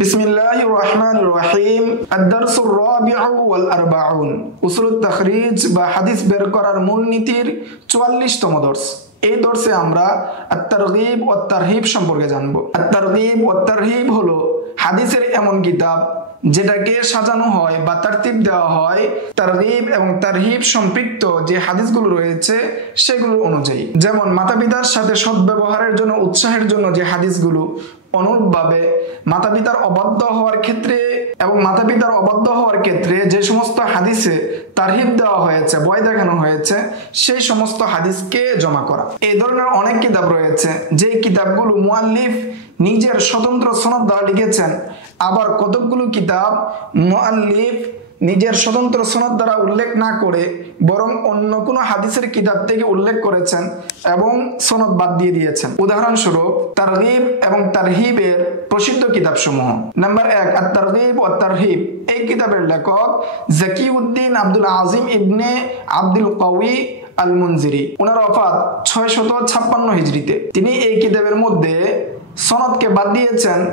বিসমিল্লাহির রহমানির রহিম। আদ-দারসুর রাবিউ ওয়াল আরবাউন, উসুলুত তাখরিজ বা হাদিস বের করার মূলনীতির 44তম দর্স। এই দর্সে আমরা আত-তারগীব ওয়াত তারহিব সম্পর্কে জানব। আত-তারগীব ওয়াত তারহিব হলো হাদিসের এমন কিতাব যেটাকে সাজানো হয় বা তারতিব দেওয়া হয় তারগীব এবং তারহিব সম্পৃক্ত যে হাদিসগুলো রয়েছে সেগুলো অনুযায়ী। যেমন মাতাপিতার সাথে সদ্ব্যবহারের জন্য উৎসাহের জন্য যে হাদিসগুলো, অনুরূপভাবে মাতাপিতার অবাধ্য হওয়ার ক্ষেত্রে এবং মাতাপিতার অবাধ্য হওয়ার ক্ষেত্রে যে সমস্ত হাদিসে তারহিব দেওয়া হয়েছে, ভয় দেখানো হয়েছে, সেই সমস্ত হাদিসকে জমা করা। এই ধরনের অনেক কিতাব রয়েছে যে কিতাবগুলো মুআল্লিফ নিজের স্বতন্ত্র সনদ দ্বারা লিখেছেন, আবার কতকগুলো কিতাব মুআল্লিফ নিজের স্বতন্ত্র সনদ দ্বারা উল্লেখ না করে বরং অন্য কোনো হাদিসের কিতাব থেকে উল্লেখ করেছেন এবং সনদ বাদ দিয়ে দিয়েছেন। উদাহরণস্বরূপ তারগীব এবং তারহিবের প্রসিদ্ধ কিতাবসমূহ। নাম্বার 1, আত-তারগীব ওয়াত তারহিব। এই কিতাবের লেখক জাকিউদ্দিন আব্দুল আজিম ইবনে আব্দুল কওয়ি আল-মুনজিরি। ওনার ওফাত 656 হিজরিতে। তিনি এই কিতাবের মধ্যে সনদকে বাদ দিয়েছেন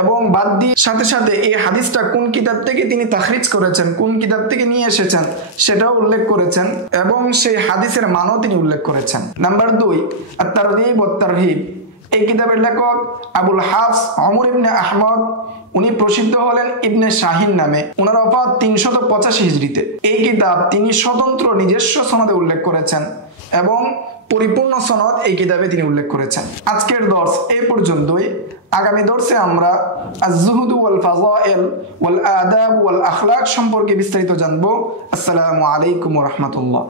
এবং বাদ দিয়ে সাথে সাথে এই হাদিসটা কোন কিতাব থেকে তিনি তাখরিজ করেছেন, কোন কিতাব থেকে নিয়ে এসেছেন সেটাও উল্লেখ করেছেন এবং সেই হাদিসের মানও তিনি উল্লেখ করেছেন। নাম্বার 2, আত-তারগীব ওয়াত তারহিব। এই কিতাবের লেখক আবুল হাফস ওমর ইবনে আহমদ, উনি প্রসিদ্ধ হলেন ইবনে শাহিন নামে। ওনার ওফাত 385 হিজরিতে। এই কিতাব তিনি স্বতন্ত্র নিজস্ব সনদে উল্লেখ করেছেন এবং পরিপূর্ণ সনদ এই কিতাবে তিনি উল্লেখ করেছেন। আজকের দর্স এই পর্যন্তই। আগামী দর্সে আমরা আজ-জুহুদ ওয়াল ফাযাইল ওয়াল আদাব ওয়াল আখলাক সম্পর্কে বিস্তারিত জানবো। আসসালামু আলাইকুম ওয়া রাহমাতুল্লাহ।